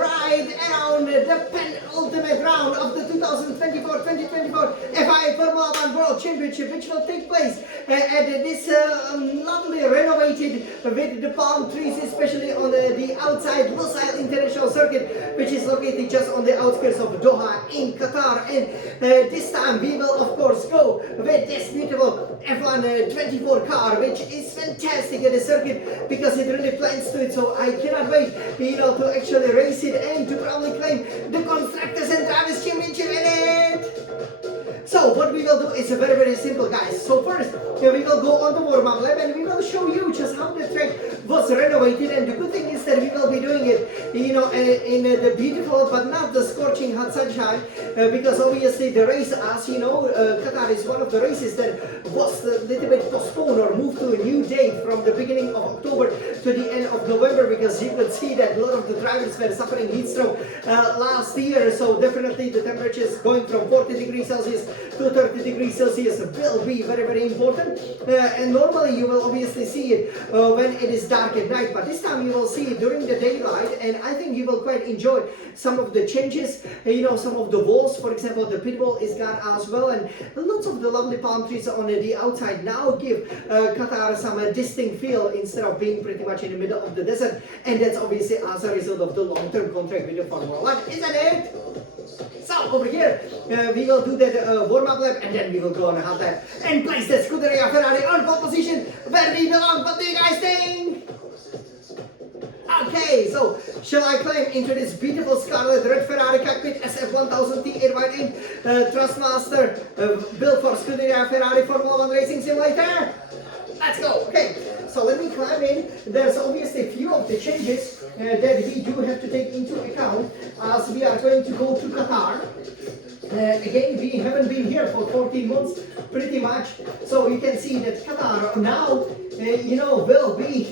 ride around the penultimate round of the 2024 FIA Formula 1 World Championship, which will take place at this lovely renovated with the palm trees, especially on the outside Lusail International Circuit, which is located just on the outskirts of Doha in Qatar. And this time we will of course go with this beautiful F1 24 car, which is fantastic at the circuit because it really plans to it. So I cannot wait, to actually race it and to probably claim the Constructors and Drivers Championship in it. So what we will do is very simple, guys. So first we will go on the warm-up lap and we will show you just how the track was renovated. And the good thing is that we will be doing it in the beautiful but not the scorching hot sunshine, because obviously the race, as you know, Qatar is one of the races that was a little bit postponed or moved to a new date from the beginning of October to the end of November, because you could see that a lot of the drivers were suffering heat stroke last year. So definitely the temperatures going from 40 degrees Celsius to 30 degrees Celsius will be very important, and normally you will obviously see it when it is dark at night, but this time you will see it during the daylight. And I think you will quite enjoy some of the changes. Some of the walls, for example, the pit wall is gone as well, and lots of the lovely palm trees on the outside now give Qatar some distinct feel instead of being pretty much in the middle of the desert. And that's obviously as a result of the long-term contract with the Formula 1, isn't it? So over here we will do that warm-up lap, and then we will go on a hot lap and place the Scuderia Ferrari on pole position where we belong. What do you guys think? Okay, so shall I climb into this beautiful scarlet red Ferrari cockpit SF1000T 8x8 Thrustmaster built for Scuderia Ferrari Formula 1 Racing Simulator? Let's go. Okay, so let me climb in. There's obviously a few of the changes that we do have to take into account as we are going to go to Qatar. Again, we haven't been here for 14 months pretty much, so you can see that Qatar now will be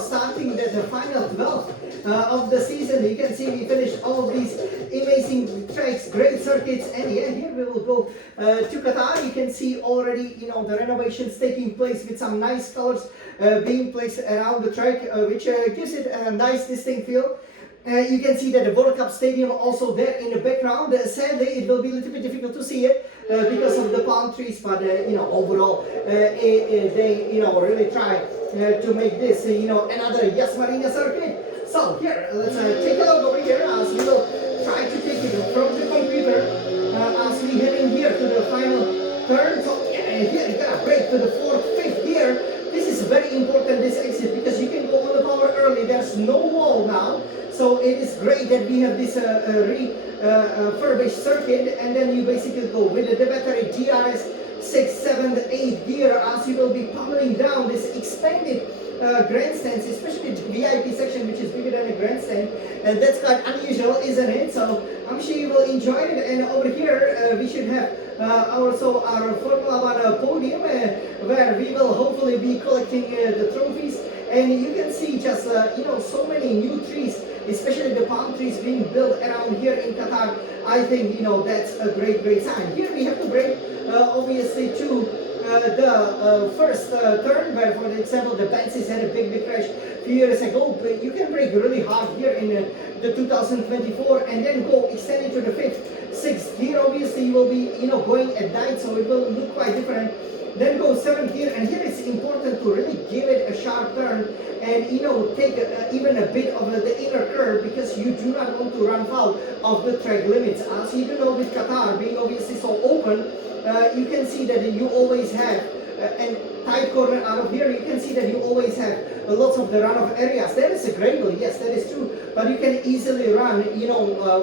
starting the final 12 of the season. You can see we finished all of these amazing tracks, great circuits, and yeah, here we will go to Qatar. You can see already the renovations taking place with some nice colors being placed around the track, which gives it a nice distinct feel. You can see that the World Cup Stadium also there in the background. Sadly, it will be a little bit difficult to see it because of the palm trees, but overall, they really try to make this another Yas Marina circuit. So here, let's take a look over here as we will try to take it from the computer as we heading here to the final turn. So yeah, here you gotta brake to the 4th, 5th gear. This is very important, this exit, because you can go on the power early. There's no wall now. So it is great that we have this refurbished circuit, and then you basically go with the battery DRS 6, 7, 8 gear as you will be pummeling down this expanded grandstands, especially the VIP section, which is bigger than a grandstand, and that's quite unusual, isn't it? So I'm sure you will enjoy it. And over here we should have also our Formula 1 podium where we will hopefully be collecting the trophies. And you can see just so many new trees, especially the palm trees being built around here in Qatar. I think that's a great sign. Here we have to brake obviously to the first turn, where for example the Benzes had a big crash a few years ago. But you can brake really hard here in the 2024 and then go extend it to the 5th, 6th gear. Obviously you will be going at night, so it will look quite different. Then go 7th gear, and here it's important to really give it a sharp turn and take even a bit of the inner curve, because you do not want to run foul of the track limits. As you do know, with Qatar being obviously so open, you can see that you always have and tight corner out of here. You can see that you always have lots of the runoff areas. There is a gravel, yes, that is true, but you can easily run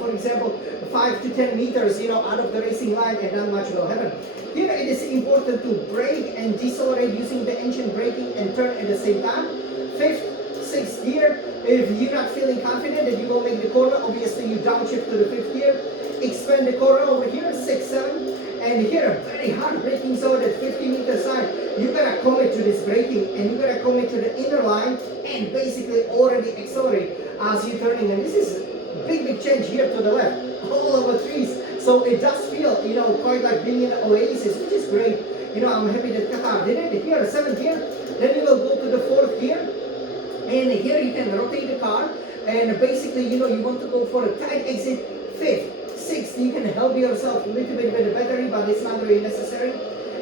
for example 5 to 10 meters out of the racing line, and not much will happen. Here it is important to brake and decelerate using the engine braking and turn at the same time. 5th, 6th gear, if you're not feeling confident that you will make the corner, obviously you downshift to the 5th gear, expand the corner over here, 6, 7, and here very hard braking zone at 50-meter side. You gotta commit to this braking, and you gotta commit to the inner line and basically already accelerate as you're turning. And this is big change here to the left, all over trees. So it does feel, quite like being in an oasis, which is great. I'm happy that Qatar did it. Here, 7th gear, then you will go to the 4th gear, and here you can rotate the car and basically, you want to go for a tight exit, 5th, 6th, you can help yourself a little bit with the battery, but it's not really necessary.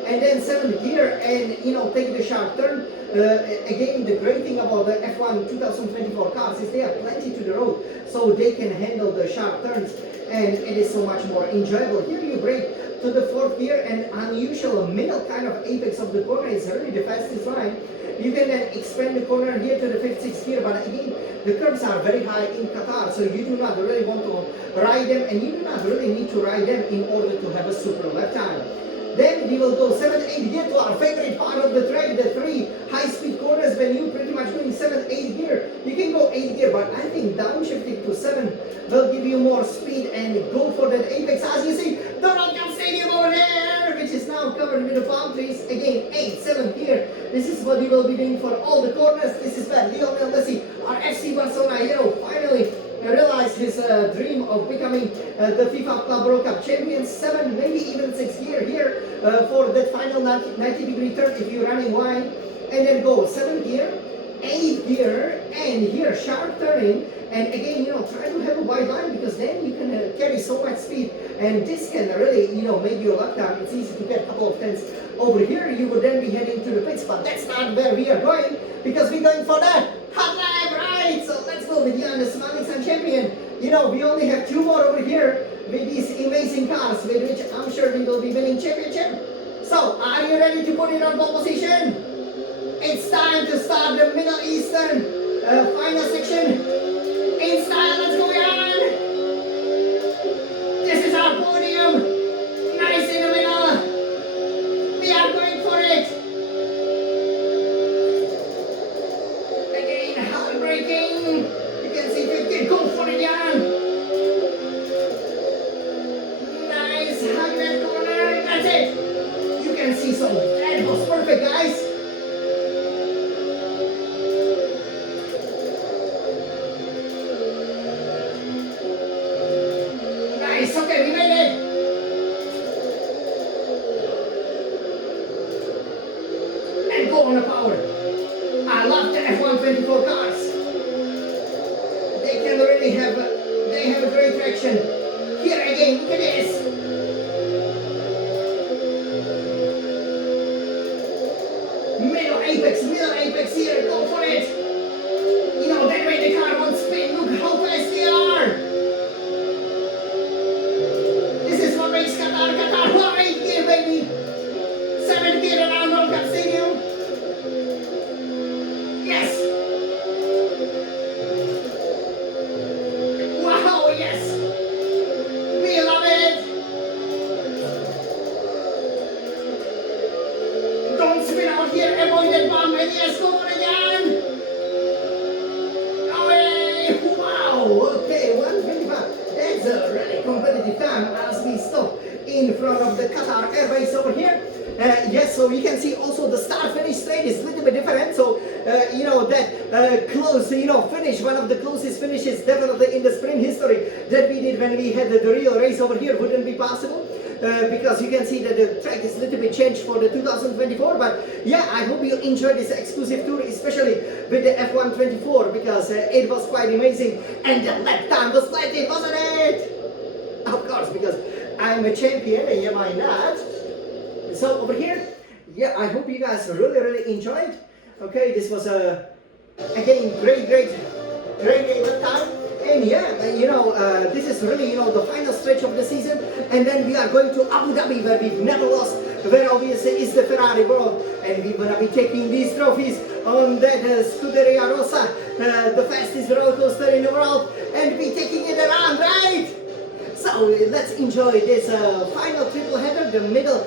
And then 7th gear, and take the sharp turn. Again, the great thing about the F1 2024 cars is they have plenty to the road, so they can handle the sharp turns, and it is so much more enjoyable. Here you brake to the 4th gear, and unusual middle kind of apex of the corner is really the fastest line. You can then expand the corner here to the 5th, 6th gear, but again, the curbs are very high in Qatar, so you do not really want to ride them, and you do not really need to ride them in order to have a super lap time. Then we will go 7th, 8th gear to our favorite part of the track, the 3 high-speed corners. When you pretty much doing 7th, 8th gear, you can go 8th gear, but I think downshifting to 7 will give you more speed and go for that apex. As you see, Donald Trump Stadium over there, which is now covered with the palm trees. Again, 8th, 7th gear. This is what we will be doing for all the corners. This is where Lionel Messi, our FC Barcelona hero, finally realized his dream of becoming the FIFA Club World Cup champion. 7, maybe even 6 gear here for that final 90-degree turn if you're running wide. And then go 7 gear, 8 gear, and here sharp turning. And again, try to have a wide line, because then you can carry so much speed, and this can really, make your lap time. It's easy to get a couple of tenths over here. You would then be heading to the pits, but that's not where we are going, because we're going for that hot lap, right? So let's go with Jan, the Smiling Sun champion. We only have 2 more over here with these amazing cars, with which I'm sure we will be winning championship. So, are you ready to put it on pole position? It's time to start the Middle Eastern final section. In style, let's go on! This is our podium. Nice in the middle. We are going for it. Again, hard braking. You can see 50. Go for it, Jan. Nice. Hug that corner. That's it. You can see some. That was perfect, guys. Okay, we made it! And go on the power. I love the F1 24 cars. They can really have a great traction. Here again, look at this. Middle apex here, go for it. That way the car won't spin. Look how fast they are. Qatar, 8th gear, baby! 7th gear around World Cup Stadium. Yes! Wow, yes! We love it! Don't spin out here, avoid that bump, and yes, go for it again! Away! Wow! Okay, 125. That's a really competitive time as we stop in front of the Qatar Airways over here. Yes, so you can see also the start-finish straight is a little bit different. So, that close, finish, one of the closest finishes definitely in the sprint history that we did when we had the real race over here wouldn't be possible. Because you can see that the track is a little bit changed for the 2024, but yeah, I hope you enjoyed this exclusive tour, especially with the F1 24, because it was quite amazing, and the lap time was plenty, wasn't it? Of course, because I'm a champion, and am I not? So over here, yeah, I hope you guys really enjoyed. Okay, this was again great lap time. And yeah, this is really, the final stretch of the season. And then we are going to Abu Dhabi, where we've never lost, where obviously is the Ferrari world. And we're going to be taking these trophies on that Scuderia Rossa, the fastest roller coaster in the world. And be taking it around, right? So let's enjoy this final triple header, the middle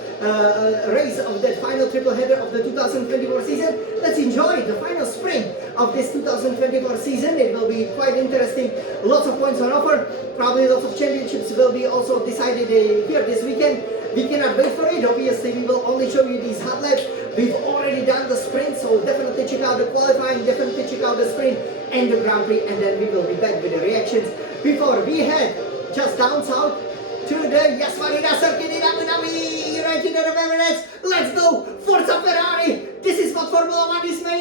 race of that final triple header of the 2024 season. Let's enjoy the final sprint of this 2024 season. It will be quite interesting. Lots of points on offer. Probably lots of championships will be also decided here this weekend. We cannot wait for it. Obviously, we will only show you these hot laps. We've already done the sprint, so definitely check out the qualifying, definitely check out the sprint and the Grand Prix, and then we will be back with the reactions before we head just down south to the Yas Marina circuit in Abu Dhabi, right in the Emirates. Let's go! Forza Ferrari! This is what Formula 1 is made